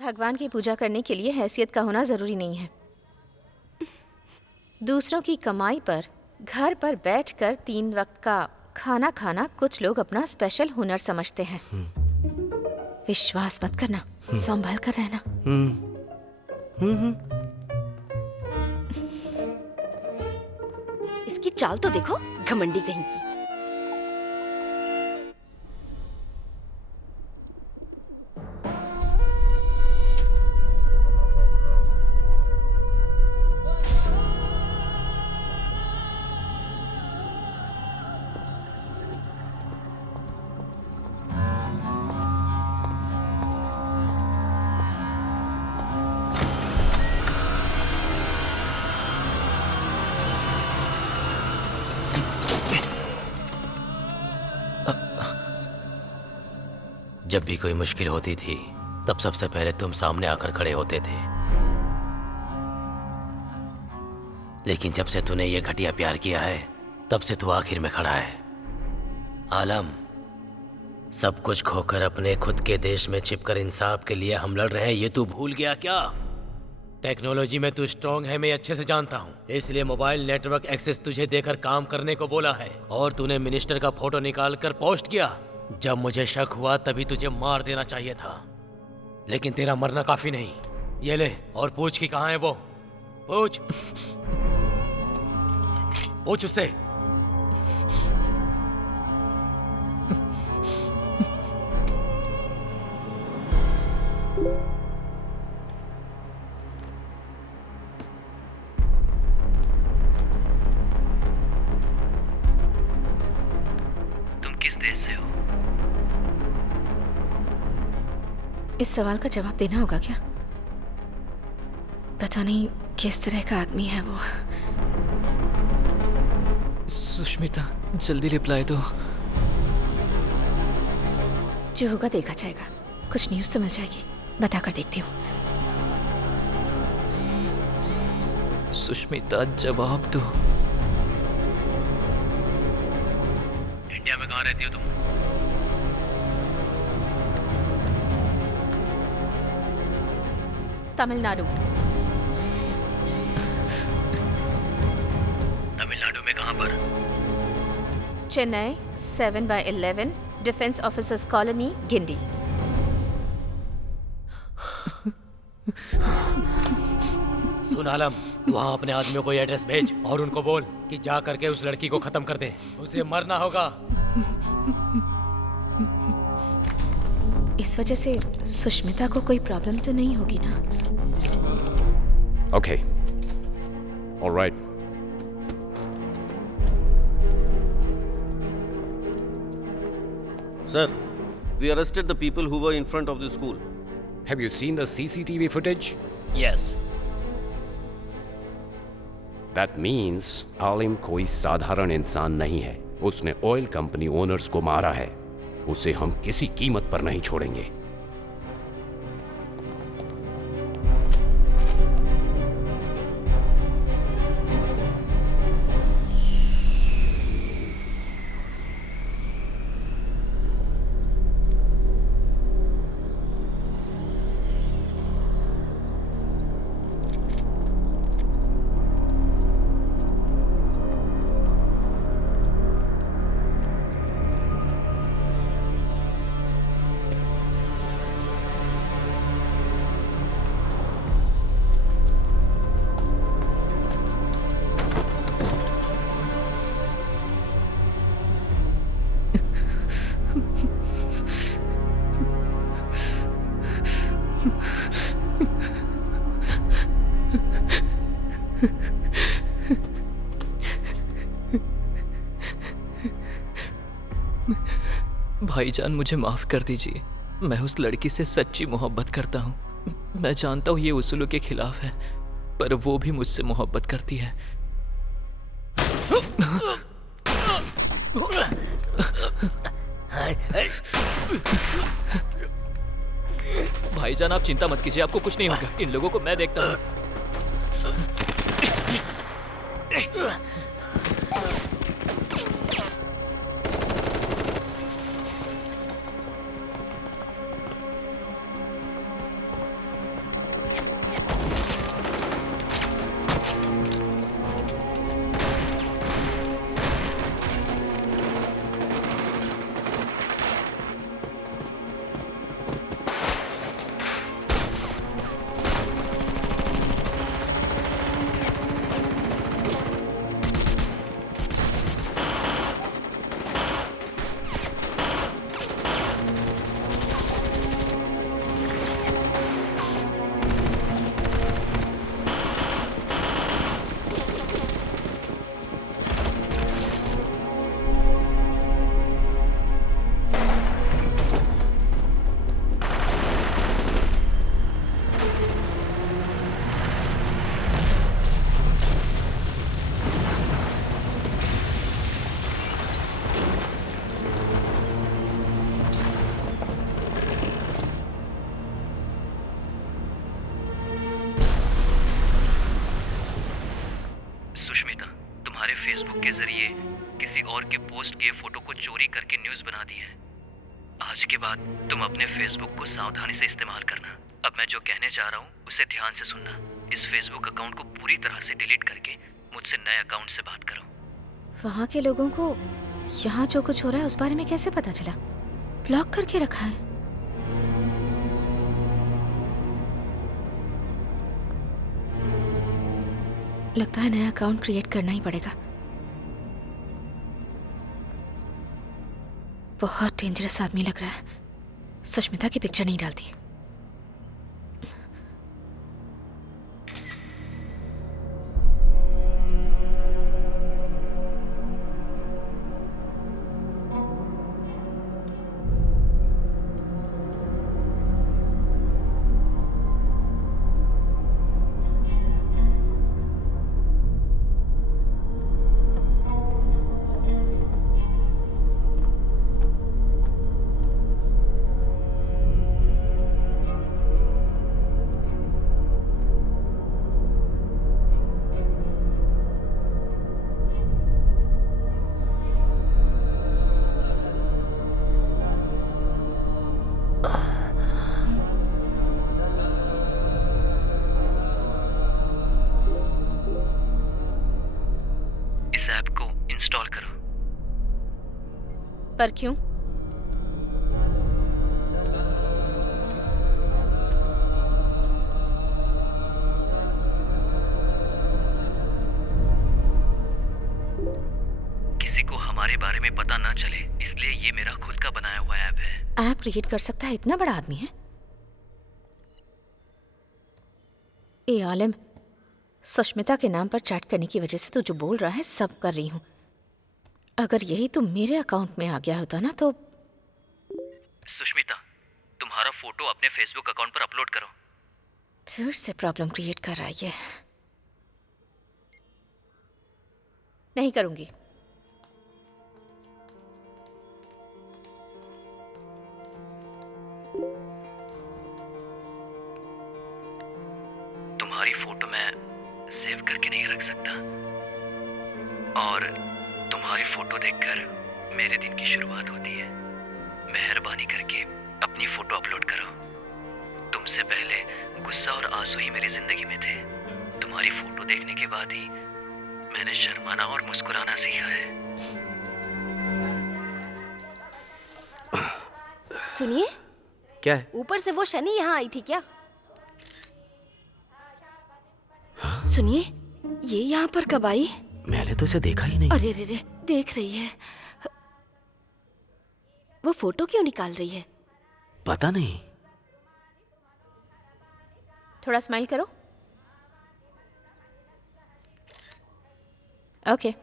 भगवान की पूजा करने के लिए हैसियत का होना जरूरी नहीं है। दूसरों की कमाई पर घर पर बैठकर 3 वक्त का खाना खाना कुछ लोग अपना स्पेशल हुनर समझते हैं। विश्वास मत करना, संभल कर रहना। इसकी चाल तो देखो, घमंडी कहीं की। जब भी कोई मुश्किल होती थी तब सबसे पहले तुम सामने आकर खड़े होते थे, लेकिन जब से तूने ये घटिया प्यार किया है तब से तू आखिर में खड़ा है। आलम, सब कुछ खोकर अपने खुद के देश में छिपकर इंसाफ के लिए हम लड़ रहे हैं, ये तू भूल गया क्या? टेक्नोलॉजी में तू स्ट्रांग है, मैं अच्छे से जानता हूँ, इसलिए मोबाइल नेटवर्क एक्सेस तुझे देकर काम करने को बोला है। और तूने मिनिस्टर का फोटो निकाल कर पोस्ट किया। जब मुझे शक हुआ तभी तुझे मार देना चाहिए था, लेकिन तेरा मरना काफी नहीं। ये ले और पूछ कि कहाँ है वो। पूछ पूछ उससे। तुम किस देश से हो? इस सवाल का जवाब देना होगा क्या? पता नहीं किस तरह का आदमी है वो। सुष्मिता, जल्दी रिप्लाई दो। जो होगा देखा जाएगा। कुछ न्यूज़ तो मिल जाएगी, बताकर देखती हूँ। सुष्मिता, जवाब दो। इंडिया में कहाँ रहती हो तुम? तमिलनाडु। तमिलनाडु में कहाँ पर? Chennai 7/11 defence officers colony, Guindy. सुन आलम, वहाँ अपने आदमियों को ये एड्रेस भेज और उनको बोल कि जा करके उस लड़की को खत्म कर दे, उसे मरना होगा। इस वजह से सुष्मिता को कोई प्रॉब्लम तो नहीं होगी ना? Okay. All right. Sir, we arrested the people who were in front of the school. Have you seen the CCTV footage? Yes. That means आलिम कोई साधारण इंसान नहीं है। उसने ऑयल कंपनी ओनर्स को मारा है। उसे हम किसी कीमत पर नहीं छोड़ेंगे। भाईजान, मुझे माफ कर दीजिए। मैं उस लड़की से सच्ची मोहब्बत करता हूँ। मैं जानता हूँ ये उसूलों के खिलाफ है, पर वो भी मुझसे मोहब्बत करती है। भाईजान, आप चिंता मत कीजिए, आपको कुछ नहीं होगा। इन लोगों को मैं देखता हूँ। पोस्ट किए फोटो को चोरी करके न्यूज़ बना दी है। आज के बाद तुम अपने फेसबुक को सावधानी से इस्तेमाल करना। अब मैं जो कहने जा रहा हूँ उसे ध्यान से सुनना। इस फेसबुक अकाउंट को पूरी तरह से डिलीट करके मुझसे नए अकाउंट से बात करो। वहाँ के लोगों को यहाँ जो कुछ हो रहा है उस बारे में कैसे पता चला? ब्लॉक करके रखा है। लगता है नया अकाउंट क्रिएट करना ही पड़ेगा। बहुत डेंजरस आदमी लग रहा है। सुष्मिता की पिक्चर नहीं डालती। इस ऐप को इंस्टॉल करो। पर क्यों? किसी को हमारे बारे में पता ना चले, इसलिए ये मेरा खुद का बनाया हुआ ऐप है। ऐप क्रिएट कर सकता है? इतना बड़ा आदमी है। ए आलिम, सुष्मिता के नाम पर चैट करने की वजह से तू जो बोल रहा है सब कर रही हूँ। अगर यही तो मेरे अकाउंट में आ गया होता ना तो। सुष्मिता, तुम्हारा फोटो अपने फेसबुक अकाउंट पर अपलोड करो। फिर से प्रॉब्लम क्रिएट कर रहा है ये। नहीं करूंगी। तुम्हारी फोटो मैं सेव करके नहीं रख सकता, और तुम्हारी फोटो देखकर मेरे दिन की शुरुआत होती है। मेहरबानी करके अपनी फोटो अपलोड करो। तुमसे पहले गुस्सा और आंसू ही मेरी जिंदगी में थे। तुम्हारी फोटो देखने के बाद ही मैंने शर्माना और मुस्कुराना सीखा है। सुनिए, क्या है? ऊपर से वो शनि यहाँ आई थी क्या? सुनिए, ये यहाँ पर कब आई? मैंने तो इसे देखा ही नहीं। अरे रे रे, देख रही है। वो फोटो क्यों निकाल रही है? पता नहीं। थोड़ा स्माइल करो। ओके।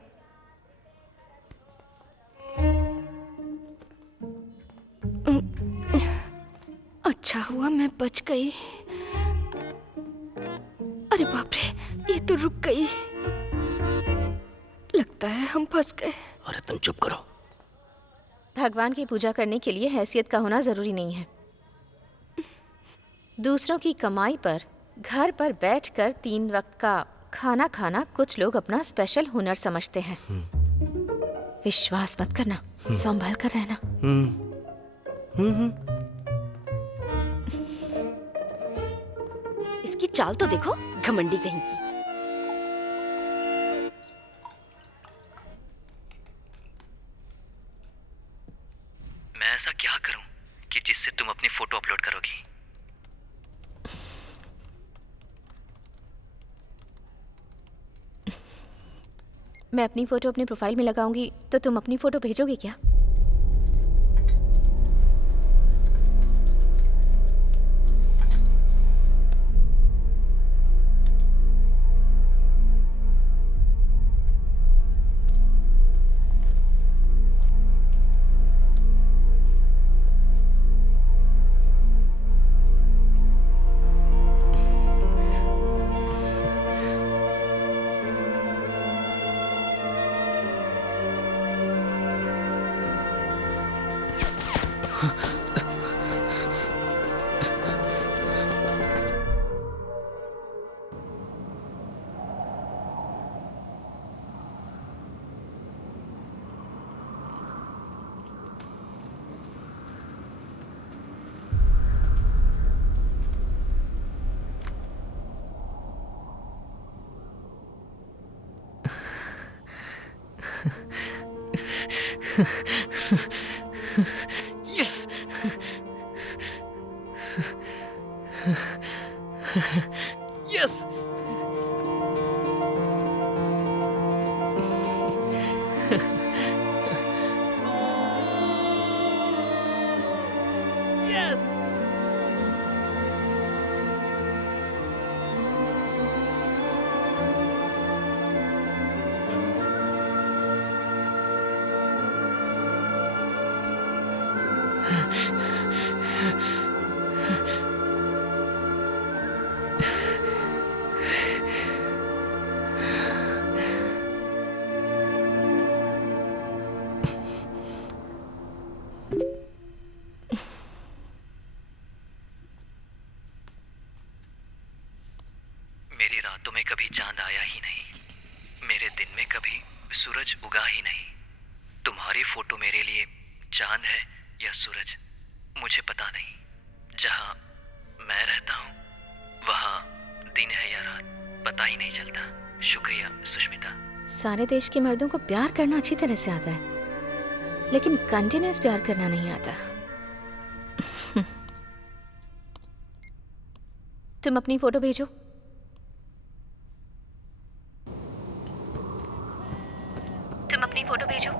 अच्छा हुआ मैं बच गई। अरे बाप रे, ये तो रुक गई। लगता है हम फंस गए। अरे तुम चुप करो। भगवान की पूजा करने के लिए हैसियत का होना जरूरी नहीं है। दूसरों की कमाई पर घर पर बैठकर 3 वक्त का खाना खाना कुछ लोग अपना स्पेशल हुनर समझते हैं। विश्वास मत करना, संभल कर रहना। इसकी चाल तो देखो, घमंडी कहीं की। मैं ऐसा क्या करूं कि जिससे तुम अपनी फोटो अपलोड करोगी? मैं अपनी फोटो अपने प्रोफाइल में लगाऊंगी तो तुम अपनी फोटो भेजोगे क्या? यस। यस। यस। मेरी रातों में कभी चांद आया ही नहीं, मेरे दिन में कभी सूरज उगा ही नहीं। तुम्हारी फोटो मेरे लिए चांद है या सूरज मुझे पता नहीं। जहाँ मैं रहता हूँ वहाँ दिन है या रात पता ही नहीं चलता। शुक्रिया सुष्मिता। सारे देश के मर्दों को प्यार करना अच्छी तरह से आता है, लेकिन कंटिन्यूअस प्यार करना नहीं आता। तुम अपनी फोटो भेजो। तुम अपनी फोटो भेजो।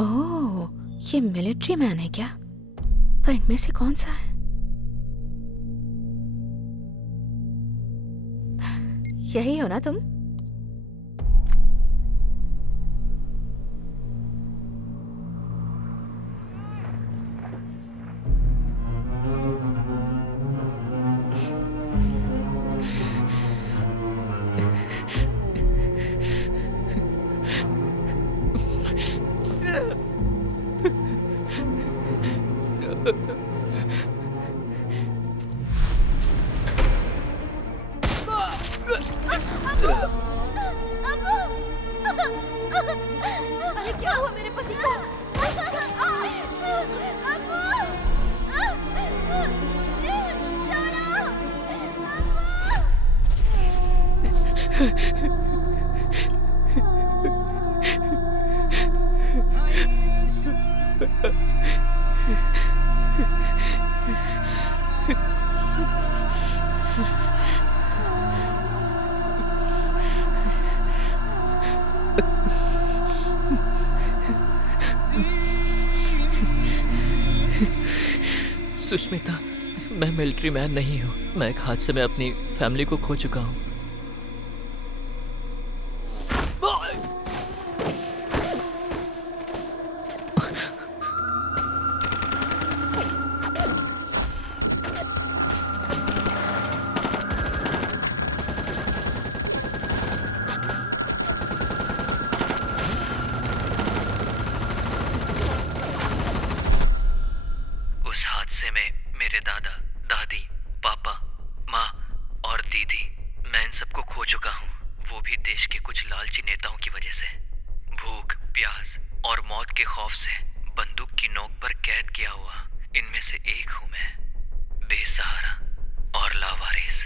ओह, ये मिलिट्री मैन है क्या? पर इनमें से कौन सा है? यही हो ना तुम? क्या हुआ मेरे पति को? सुष्मिता, मैं मिलिट्री मैन नहीं हूँ। मैं एक हादसे में अपनी फैमिली को खो चुका हूँ। उस हादसे में मेरे दादा, दादी, पापा, माँ और दीदी, मैं इन सबको खो चुका हूँ। वो भी देश के कुछ लालची नेताओं की वजह से। भूख, प्यास और मौत के खौफ से बंदूक की नोक पर कैद किया हुआ इनमें से एक हूँ मैं, बेसहारा और लावारिस।